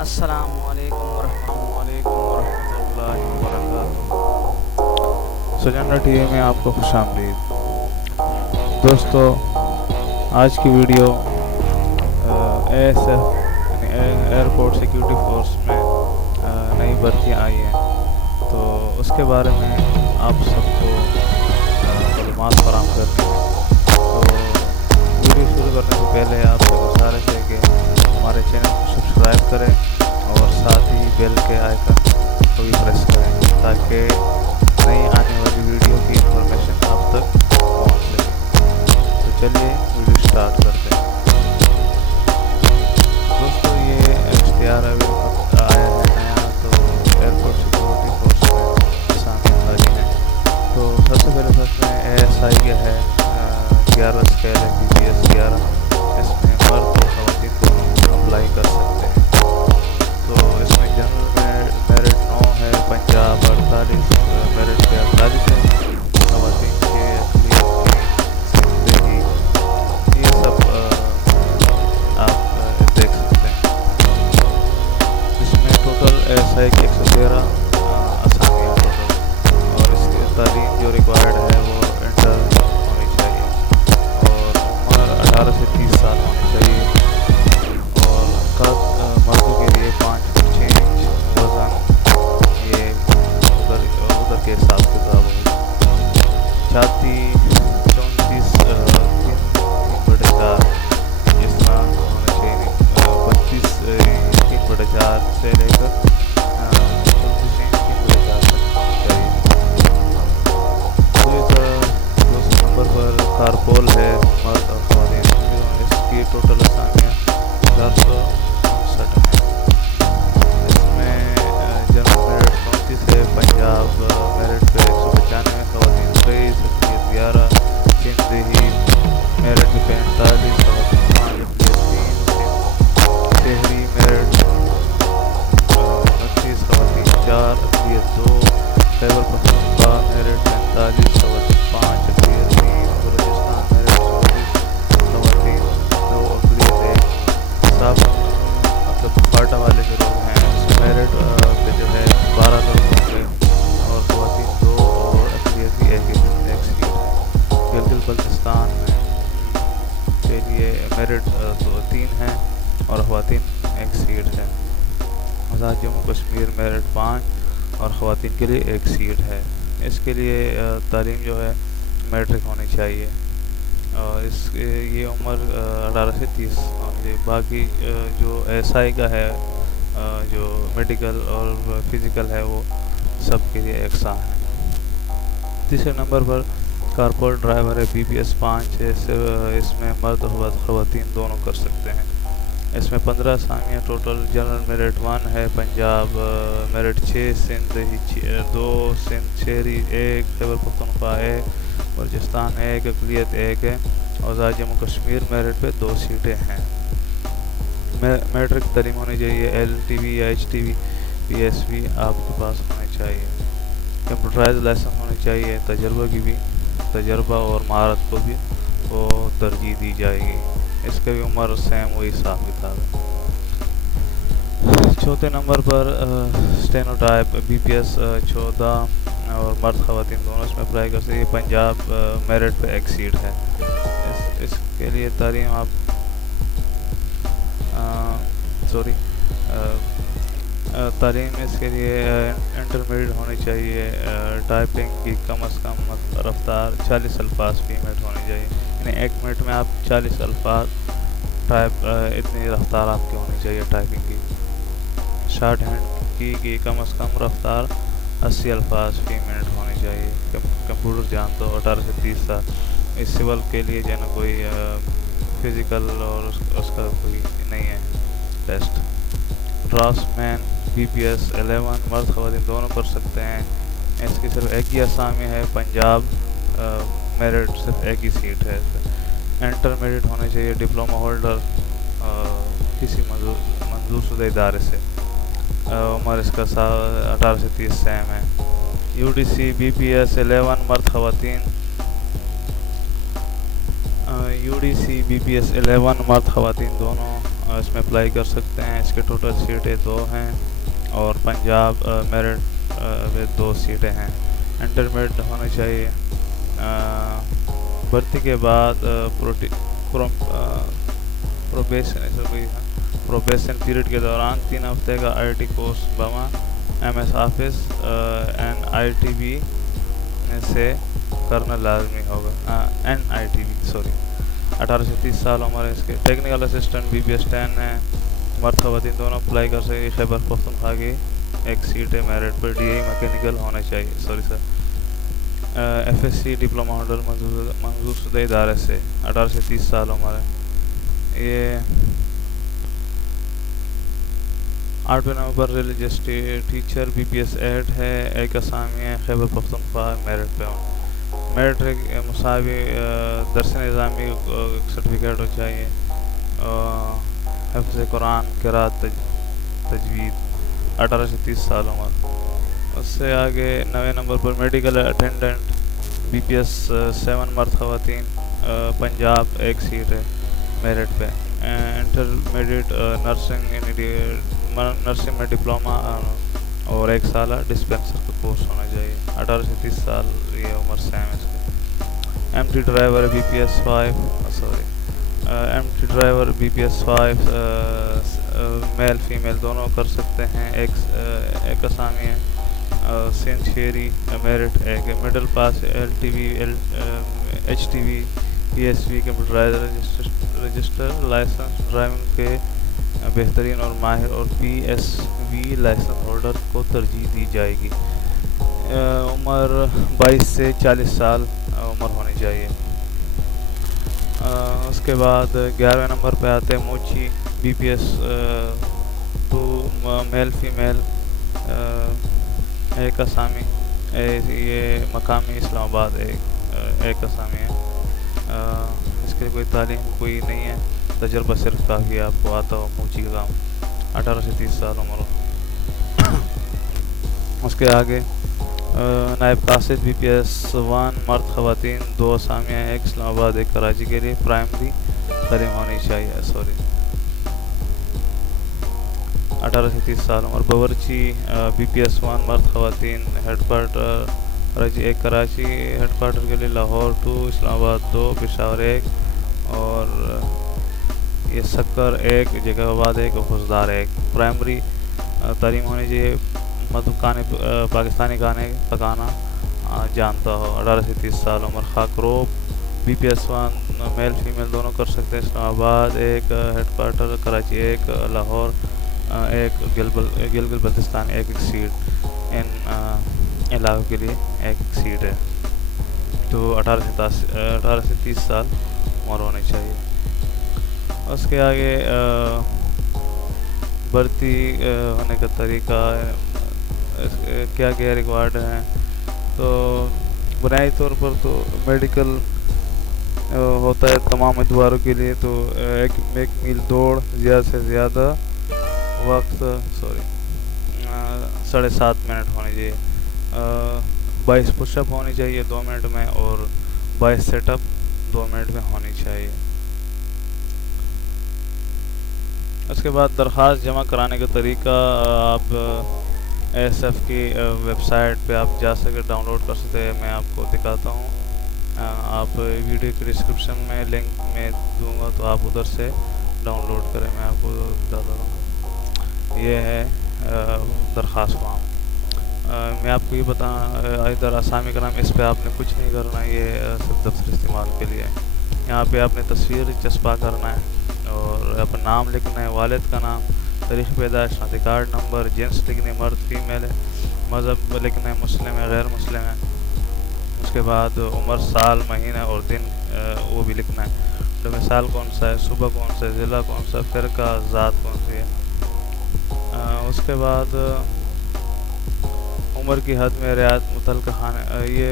السلام علیکم ورحمۃ اللہ وبرکاتہ۔ سجن ٹی وی میں آپ کو خوش آمدید۔ دوستو، آج کی ویڈیو اے ایس ایف یعنی ایئرپورٹ سیکیورٹی فورس میں نئی بھرتیاں آئی ہیں، تو اس کے بارے میں آپ سب کو معلومات فراہم کرنی ہے۔ تو ویڈیو شروع کرنے سے پہلے آپ سے گزارش ہے کہ ہمارے چینل کو سبسکرائب کریں اور ساتھ ہی بیل کے آئیکن کو بھی پریس کریں تاکہ نئی آنے والی ویڈیو کی انفارمیشن آپ تک پہنچ سکے۔ تو چلیے ویڈیو سٹارٹ کرتے ہیں۔ دوستو، یہ اشتہار آیا ہے نیا، تو ایئرپورٹ سیکورٹی فورس میں اسامیاں خالی ہیں۔ تو سب سے پہلے فرق میں اے ایس آئی کا ہے 11 اسکیل ہے BPS 11۔ اس میں مرد اور خواتین دونوں اپلائی کر سکتے ہیں۔ تو اس میں جنرل میرٹ 9 ہے، پنجاب 48، میرٹ پہ 48 ہے، خواتین کے اقلیت 3، دہلی، یہ سب آپ دیکھ سکتے ہیں۔ اس میں ٹوٹل ایس آئی کی 113 اسامیاں ٹوٹل، اور اس کی تعلیم جو ریکوائرڈ ہے وہ انٹر ہونی چاہیے، اور عمر 18 سے 30 سال ہونی چاہیے، اور مردوں کے لیے 5 فٹ 6 انچ وزن، یہ ادھر کے حساب کتاب ہوگا۔ چھاتی 34 3/4 اس طرح ہونا چاہیے، 32 3/4 سے لے کر 34 3/4 تک چاہیے۔ دوسرے نمبر پر کارپول ہے، مرد اور خواتین، اس کی ٹوٹل اسامیاں 459 ہیں۔ اس میں جنرل میرٹ 34 ہے، پنجاب میرٹ پہ 195، خواتین 23، اقلیت 11، سندھ دیہی میرٹ پہ 45، خواتین 5، اقلیت 3، شہری میرٹ 29، خواتین 4، اقلیت 2، خیبر پختونخوا میرٹ 45، خواتین 5، اقلیت 3، بلوچستان میرٹ 24، خواتین 2، اقلیت 1۔ صاف مطلب پھاٹا والے جو لوگ ہیں اس میرٹ پہ جو ہے 12 لوگ ہوں گے، اور خواتین 2 اور اقلیت کی ایک سیٹ ہے۔ گلگت بلتستان کے لیے میرٹ 3 ہیں اور خواتین 1 سیٹ ہے۔ آزاد جموں کشمیر میرٹ 5 اور خواتین کے لیے 1 سیٹ ہے۔ اس کے لیے تعلیم جو ہے میٹرک ہونی چاہیے، اور یہ عمر 18 سے 30 ہونی۔ باقی جو ایس آئی کا ہے جو میڈیکل اور فزیکل ہے وہ سب کے لیے یکساں ہے۔ تیسرے نمبر پر کارپول ڈرائیور ہے BPS 5، اس میں مرد اور خواتین دونوں کر سکتے ہیں۔ اس میں 15 اسامیاں ٹوٹل۔ جنرل میرٹ 1 ہے، پنجاب میرٹ 6، سندھ 2، سندھ شہری 1، خیبر پختونخوا 1، بلوچستان 1، اقلیت 1 ہے، اور آزاد جموں کشمیر میرٹ پہ 2 سیٹیں ہیں۔ میٹرک تعلیم ہونی چاہیے، LTV یا HTV PSV آپ کے پاس ہونی چاہیے۔ کمپیوٹرائز لائسنس ہونی چاہیے، تجربہ اور مہارت کو بھی وہ ترجیح دی جائے گی۔ اس کا بھی عمر سیم وہی حساب کتاب ہے۔ چوتھے نمبر پر اسٹینو ٹائپ BPS 14، اور مرد خواتین دونوں اس میں اپلائی کر سکتے ہیں۔ پنجاب میرٹ پہ 1 سیٹ ہے۔ اس کے لیے تعلیم آپ تعلیم اس کے لیے انٹرمیڈیٹ ہونی چاہیے۔ ٹائپنگ کی کم از کم رفتار 40 الفاظ فی منٹ ہونی چاہیے، یعنی 1 منٹ میں آپ 40 الفاظ ٹائپ، اتنی رفتار آپ کی ہونی چاہیے ٹائپنگ کی۔ شارٹ ہینڈ کی کم از کم رفتار 80 الفاظ فی منٹ ہونی چاہیے۔ کمپیوٹر جان تو 18 سے 30 سال۔ اس سول کے لیے جو ہے نا کوئی فزیکل اور اس کا کوئی نہیں ہے ٹیسٹ۔ ڈرافٹس مین BPS 11، مرد خواتین دونوں کر سکتے ہیں۔ اس کی صرف ایک ہی اسامی ہے، پنجاب میرٹ صرف 1 ہی سیٹ ہے۔ انٹرمیڈیٹ ہونے چاہیے، ڈپلومہ ہولڈر کسی منظور شدہ ادارے سے۔ عمر اس کا 18 سے 30 سیم ہے۔ UDC BPS 11، مرد خواتین UDC BPS 11 مرد خواتین دونوں اس میں اپلائی کر سکتے ہیں. اس کے ٹوٹل سیٹیں 2 ہیں اور پنجاب میرٹ میں 2 سیٹیں ہیں. انٹرمیڈیٹ ہونا چاہیے. بھرتی کے بعد پروبیشن پیریڈ کے دوران 3 ہفتے کا آئی ٹی کورس بما ایم ایس آفس NITB سے کرنا لازمی ہوگا. NITB 18 سے 30 سال عمر ہے. اس کے ٹیکنیکل اسسٹنٹ BPS 10 ہے. مرد خواتین دونوں اپلائی کر سکے. خیبر پختونخوا کی 1 سیٹ ہے. میرٹ پر DI میکینیکل ہونا چاہیے. FSC ڈپلوما ہولڈر منظور شدہ ادارے سے 18 سے 30 سال عمر ہے. یہ 8 نومبر ریلیجس ٹیچر BPS 8 ہے. ایک اسامی ہے. خیبر پختونخوا میرٹ پہ میرٹ مساوی درس نظامی سرٹیفکیٹ ہو چاہیے. حفظ قرآن قرات تجوید 18 سے 30 سال عمر. اس سے آگے 9 نمبر پر میڈیکل اٹینڈنٹ BPS 7 مرد خواتین پنجاب 1 سیٹ ہے میرٹ پہ. انٹرمیڈیٹ نرسنگ میں ڈپلوما اور 1 سالہ ڈسپینسر کا کورس ہونا چاہیے. 18 سے 30 سال یہ عمر سے ہے اس کے. MT driver BPS 5 male female دونوں کر سکتے ہیں. ایک اسامی ہے. سین شیری میرٹ ایک middle pass LTV HTV PSV computerise register licence driving کے بہترین اور ماہر اور PSV لائسنس ہولڈر کو ترجیح دی جائے گی. عمر 22 سے 40 سال عمر ہونی چاہیے. اس کے بعد 11 نمبر پہ آتے ہیں موچی BPS 2 میل فیمیل ایک اسامی. یہ مقامی اسلام آباد ایک اسامی ہے. اس کے کوئی تعلیم کوئی نہیں ہے. تجربہ صرف کافی ہے آپ کو آتا ہو موچی کا کام. 18 سے 30 سال عمر ہو. اس کے آگے نائب قاصد BPS 1 مرد خواتین 2 اسامیاں. ایک اسلام آباد ایک کراچی کے لیے پرائمری تعلیم ہونی چاہیے. 18 سے 30 سال عمر. باورچی BPS 1 مرد خواتین ہیڈ کوارٹر ایک کراچی ہیڈ کوارٹر کے لیے لاہور 2 اسلام آباد 2 پشاور 1 اور یہ سکر 1 جگہ آباد 1 اور خوزدار 1. پرائمری تعلیم ہونی چاہیے. مطلب پاکستانی گانے پکانا جانتا ہو. 18 سے 30 سال عمر. خاکروب BPS 1 میل فیمیل دونوں کر سکتے ہیں. Islamabad 1 headquarter Karachi 1 Lahore 1 Gilgit Baltistan 1 seat. ان علاقوں کے لیے 1 سیٹ ہے. تو 18 سے 30 سال عمر ہونی چاہیے. اس کے آگے بھرتی ہونے کا طریقہ کیا کیا ریکوائرڈ ہیں. تو بنیادی طور پر تو میڈیکل ہوتا ہے تمام امیدواروں کے لیے. تو 1 میل دوڑ زیادہ سے زیادہ وقت 7.5 منٹ ہونی چاہیے. 22 پش اپ ہونی چاہیے 2 منٹ میں اور 22 سیٹ اپ 2 منٹ میں ہونی چاہیے. اس کے بعد درخواست جمع کرانے کا طریقہ آپ ASF کی ویب سائٹ پہ آپ جا سکے ڈاؤن لوڈ کر سکتے ہیں. میں آپ کو دکھاتا ہوں. آپ ویڈیو کے ڈسکرپشن میں لنک میں دوں گا تو آپ ادھر سے ڈاؤن لوڈ کریں. میں آپ کو دکھاتا ہوں. یہ ہے درخواست فارم. میں آپ کو یہ بتانا ادھر اسامی کا نام اس پہ آپ نے کچھ نہیں کرنا. یہ صرف دفتر استعمال کے لیے ہے. یہاں پہ آپ نے تصویر چسپا کرنا ہے اور اپنا نام لکھنا ہے. والد کا نام, تاریخ پیدائش, شناختی کارڈ نمبر, جنس لکھنی ہے مرد فیمیل ہے, مذہب لکھنا ہے مسلم ہے غیر مسلم ہے. اس کے بعد عمر سال مہینہ اور دن وہ بھی لکھنا ہے. ڈومیسائل کون سا ہے, صوبہ کون سا ہے, ضلع کون سا, فرقہ ذات کون سی ہے. اس کے بعد عمر کی حد میں رعایت متعلقہ خانے یہ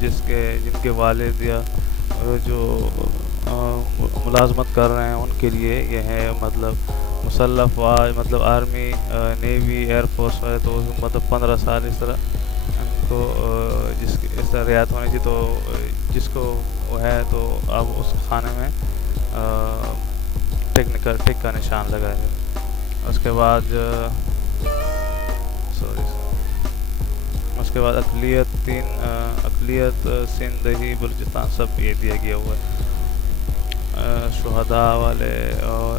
جن کے والد یا جو ملازمت کر رہے ہیں ان کے لیے یہ ہے. مطلب مسلح افواج مطلب آرمی نیوی ایئر فورس ہے تو مطلب 15 سال اس طرح ان کو اس طرح رعایت ہونی چاہیے. تو جس کو وہ ہے تو آپ اس خانے میں ٹک کا نشان لگائے گا. اس کے بعد اقلیت سندھی بلوچستان سب یہ دیا گیا ہوا ہے. شہداء والے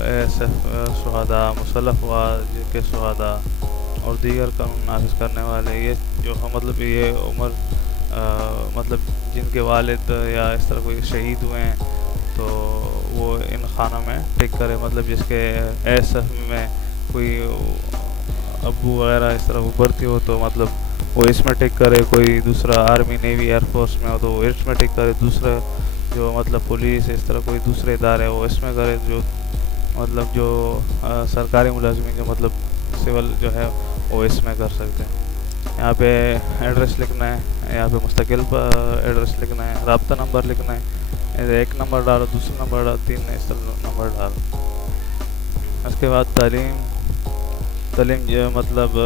ایس ایف شہداء مسلح افواج کے شہداء اور دیگر قانون نافذ کرنے والے یہ جو مطلب یہ عمر مطلب جن کے والد یا اس طرح کوئی شہید ہوئے ہیں تو وہ ان خانوں میں ٹک کرے. مطلب جس کے ایس ایف میں کوئی ابو وغیرہ اس طرح وہ بھرتی ہو تو مطلب وہ اس میں ٹک کرے. کوئی دوسرا آرمی نیوی ایئر فورس میں ہو تو وہ اس میں ٹک کرے. دوسرا جو مطلب پولیس اس طرح کوئی دوسرے ادارے وہ اس میں کرے. جو مطلب جو سرکاری ملازمین جو مطلب سول جو ہے وہ اس میں کر سکتے ہیں. یہاں پہ ایڈریس لکھنا ہے, یہاں پہ مستقل ایڈریس لکھنا ہے, رابطہ نمبر لکھنا ہے, ایک نمبر ڈالو, دوسرا نمبر ڈالو, تین اس طرح نمبر ڈالو. اس کے بعد تعلیم جو مطلب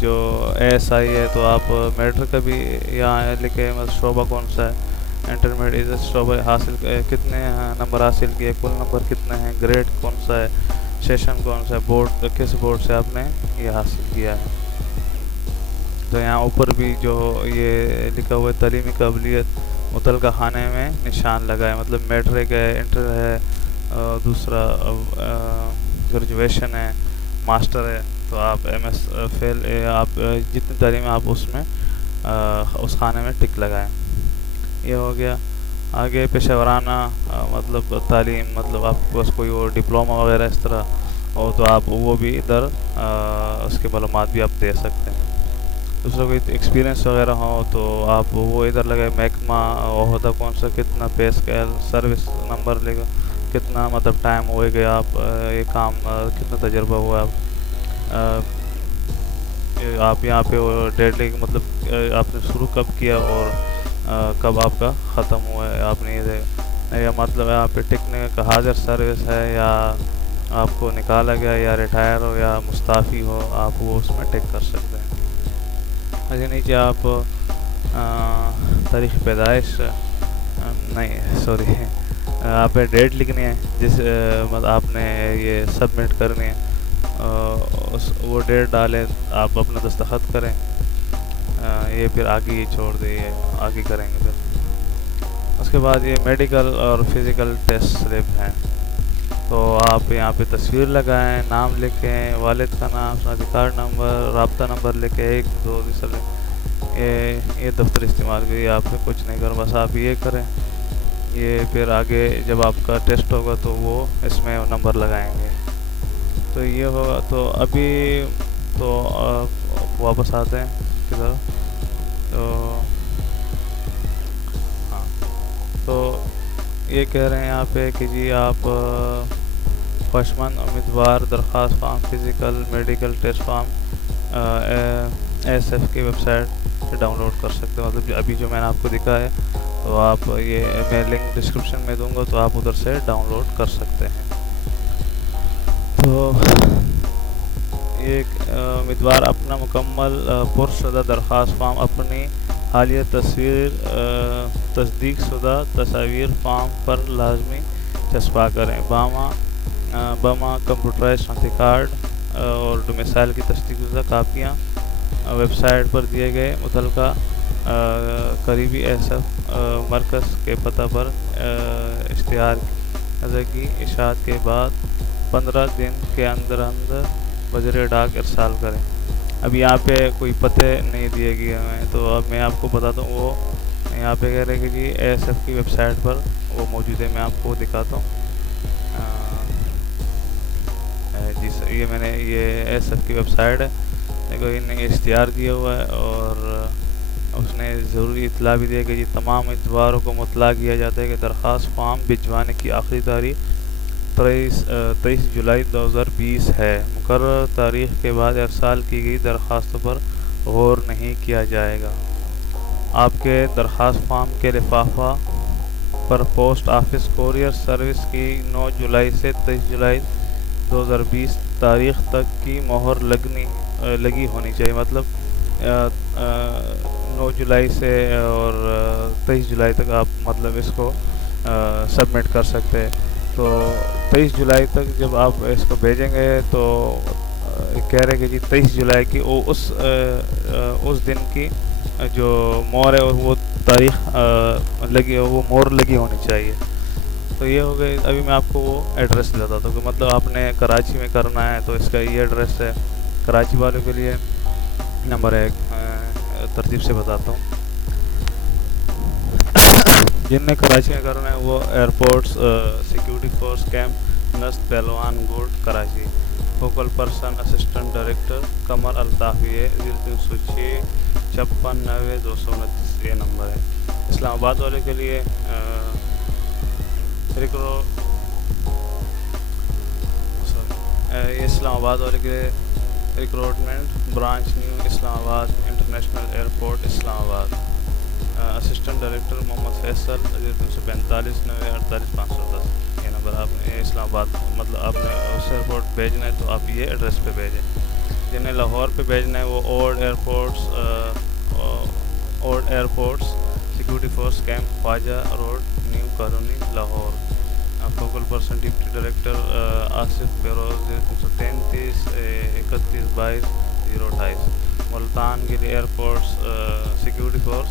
جو ایس آئی ہے تو آپ میٹرک کا بھی یہاں لکھے. مطلب شعبہ کون سا ہے, انٹرمیڈیٹ شعبہ حاصل کتنے نمبر حاصل کیے, کل نمبر کتنے ہیں, گریڈ کون سا ہے, سیشن کون سا ہے, بورڈ کس بورڈ سے آپ نے یہ حاصل کیا ہے. تو یہاں اوپر بھی جو یہ لکھا ہوا ہے تعلیمی قابلیت متعلقہ خانے میں نشان لگائے. مطلب میٹرک ہے, انٹر ہے, دوسرا گریجویشن ہے, ماسٹر ہے تو آپ ایم ایس فیل آپ جتنی تعلیم آپ اس میں اس خانے میں ٹک لگائیں. یہ ہو گیا. آگے پیشہ ورانہ مطلب تعلیم, مطلب آپ کے پاس کوئی اور ڈپلومہ وغیرہ اس طرح ہو تو آپ وہ بھی ادھر اس کے معلومات بھی آپ دے سکتے ہیں. دوسرا کوئی ایکسپیرینس وغیرہ ہو تو آپ وہ ادھر لگائے. محکمہ عہدہ کون سا, کتنا پے اسکیل, سروس نمبر لے گا, کتنا مطلب ٹائم ہوئے گیا آپ یہ کام, کتنا تجربہ ہوا آپ یہاں پہ ڈیٹ لے کے مطلب آپ نے شروع کب کیا اور کب آپ کا ختم ہوا ہے. آپ نے یا مطلب یہاں پہ ٹکنے کا حاضر سروس ہے یا آپ کو نکالا گیا یا ریٹائر ہو یا مستعفی ہو, آپ وہ اس میں ٹک کر سکتے ہیں. اسی نیچے آپ تاریخ پیدائش آپ پہ ڈیٹ لکھنی ہے جس مطلب آپ نے یہ سبمٹ کرنی ہے. وہ ڈیٹ ڈالیں, آپ اپنا دستخط کریں, یہ پھر آگے یہ چھوڑ دیں, یہ آگے کریں گے. پھر اس کے بعد یہ میڈیکل اور فزیکل ٹیسٹ سلپ ہیں تو آپ یہاں پہ تصویر لگائیں, نام لکھیں, والد کا نام, شناختی کارڈ نمبر, رابطہ نمبر لکھیں, 1 2 یہ دفتر استعمال کریے. آپ نے کچھ نہیں کرنا, بس آپ یہ کریں. یہ پھر آگے جب آپ کا ٹیسٹ ہوگا تو وہ اس میں نمبر لگائیں گے. تو یہ ہوگا. تو ابھی تو واپس آتے ہیں کدھر. تو ہاں, تو یہ کہہ رہے ہیں یہاں پہ کہ جی آپ خواہشمند امیدوار درخواست form physical medical test form S F کی ویب سائٹ سے ڈاؤن لوڈ کر سکتے ہیں. مطلب ابھی جو میں نے آپ کو دکھا ہے تو آپ یہ میں لنک ڈسکرپشن میں دوں گا تو آپ ادھر سے ڈاؤن لوڈ کر سکتے ہیں. تو ایک امیدوار اپنا مکمل پرشدہ درخواست فارم اپنی حالیہ تصدیق شدہ تصاویر فارم پر لازمی چسپاں کریں. باما کمپیوٹرائز شناختی کارڈ اور ڈومیسائل کی تصدیق شدہ کاپیاں ویب سائٹ پر دیے گئے متعلقہ قریبی ایس ایف مرکز کے پتہ پر اشتہار کی اشاعت کے بعد 15 دن کے اندر بذریعہ ڈاک ارسال کریں. اب یہاں پہ کوئی پتے نہیں دیے گئے ہیں تو اب میں آپ کو بتاتا ہوں. وہ یہاں پہ کہہ رہے کہ جی ایس ایف کی ویب سائٹ پر وہ موجود ہے. میں آپ کو دکھاتا ہوں. جی سر, یہ میں نے یہ ایس ایف کی ویب سائٹ ہے. دیکھو انہیں اشتہار دیا ہوا ہے اور اس نے ضروری اطلاع بھی دیا کہ جی تمام امیدواروں کو مطلع کیا جاتا ہے کہ درخواست فارم بھجوانے کی آخری تاریخ 23 جولائی 2020 ہے. مقررہ تاریخ کے بعد ارسال کی گئی درخواستوں پر غور نہیں کیا جائے گا. آپ کے درخواست فارم کے لفافہ پر پوسٹ آفس کوریئر سروس کی 9 جولائی سے 23 جولائی 2020 تاریخ تک کی مہر لگی ہونی چاہیے. مطلب 9 جولائی سے اور 23 جولائی تک آپ مطلب اس کو سبمٹ کر سکتے ہیں. تو 23 جولائی تک جب آپ اس کو بھیجیں گے تو کہہ رہے کہ جی 23 جولائی کی وہ اس دن کی جو مور ہے وہ تاریخ لگی وہ مور لگی ہونی چاہیے. تو یہ ہو گئی. ابھی میں آپ کو وہ ایڈریس دیتا تھا کہ مطلب آپ نے کراچی میں کرنا ہے تو اس کا یہ ایڈریس ہے. کراچی والوں کے لیے نمبر 1 ترتیب سے بتاتا ہوں. جن نے کراچی میں کرنا ہے وہ ایئرپورٹس سیکیورٹی فورس کیمپ نست Pehlwan Goth Karachi. Focal person assistant director Qamar Altaf 0306 56 90 229 یہ نمبر ہے. اسلام آباد والے کے لیے اسلام آباد والے کے ریکروٹمنٹ برانچ نیو اسلام آباد انٹرنیشنل ایئرپورٹ اسلام آباد. اسسٹنٹ ڈائریکٹر محمد فیصل 345 90 48 510 یہ نمبر. آپ نے اسلام آباد مطلب آپ نے اس ایئرپورٹ بھیجنا ہے تو آپ یہ ایڈریس پہ بھیجیں. جنہیں لاہور پہ بھیجنا ہے وہ old airports security force camp Khawaja road new colony Lahore. Focal person deputy director Asif Feroz 333 31 22 028. Multan کے لیے airports security force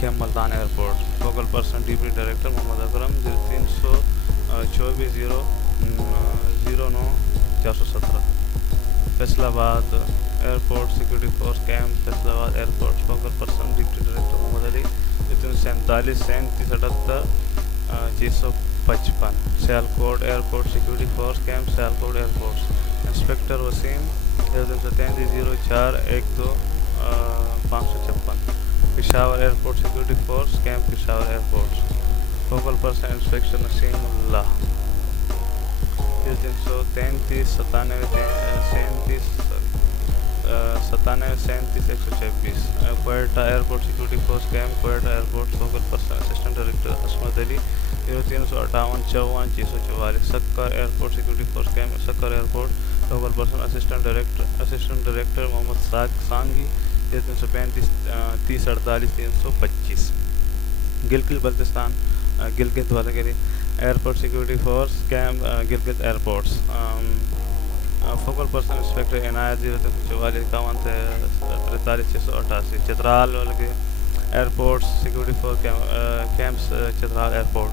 camp Multan airport. Focal person deputy director Muhammad Akram 324 09 417. Faisalabad airport security force camp Faisalabad airport. Focal person deputy director Muhammad Ali 347 37 78 655. Sialkot airport security force camp Sialkot airports. Inspector Wasim 333 04 12 556. Peshawar airport security force camp Peshawar airports. Focal person inspector Naseemullah 333 97 126. Quetta airport security force camp Quetta airport. Focal person assistant director Ismat Ali 0358 54 644. Sukkur airport security force camp Sukkur airport. Focal person assistant director Muhammad Sangi 335 30 48 325. Gilgit Baltistan Gilgit والے کے لیے airport security force camp Gilgit airports. Focal person inspector Inayat 0344 51 43 688. Chitral والے کے airport security force camps Chitral airport.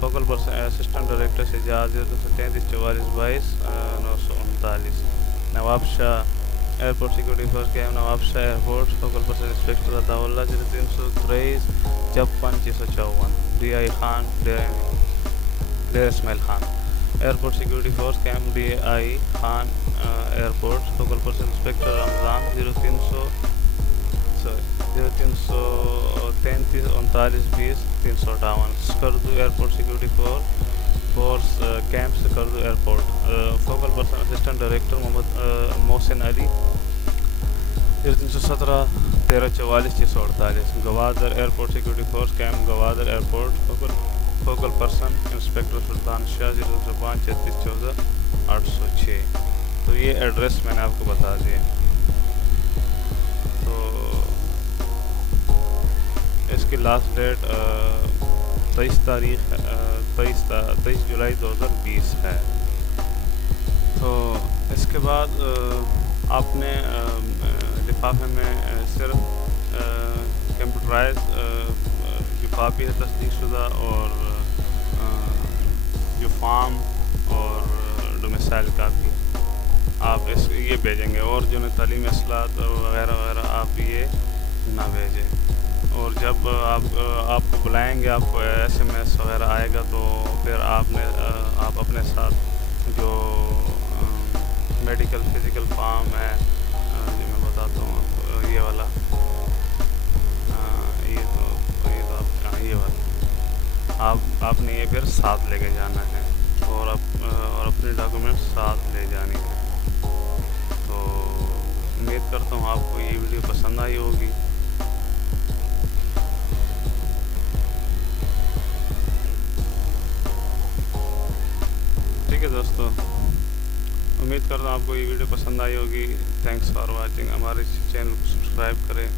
Focal person assistant director Shujaat 33 44 22 939. Nawab Shah airport security force camp Nawab Shah airport. Focal person inspector Ataullah 323 56 654. D I Khan Dera Ismail Khan airport security force camp D I Khan airport. Focal person inspector Ramzan 0333 39 20 358. Skardu airport security force camp Skardu airport. Focal person assistant director Muhammad Mohsin Ali 317 13 44 648. Gwadar airport security force camp Gwadar airport. Focal person inspector سلطان شاہ 05 36 14 806. تو یہ address میں نے آپ کو بتا دیا. تو اس کی لاسٹ ڈیٹ 23 جولائی 2020 ہے. تو اس کے بعد آپ نے لفافے میں صرف کمپیوٹرائز جو کاپی ہے تصدیق شدہ اور جو فارم اور ڈومیسائل کاپی آپ یہ بھیجیں گے. اور جو تعلیمی اصلاحات وغیرہ وغیرہ آپ یہ نہ بھیجیں. اور جب آپ کو بلائیں گے آپ کو SMS وغیرہ آئے گا تو پھر آپ اپنے ساتھ جو میڈیکل فزیکل فارم ہے جو میں بتاتا ہوں آپ کو یہ والا یہ والا آپ نے یہ پھر ساتھ لے کے جانا ہے اور اپنے ڈاکومنٹس ساتھ لے جانی ہے. تو امید کرتا ہوں آپ کو یہ ویڈیو پسند آئی ہوگی. ٹھیک ہے دوستو, امید کرتا ہوں آپ کو یہ ویڈیو پسند آئی ہوگی. Thanks for watching. ہمارے چینل کو سبسکرائب کریں.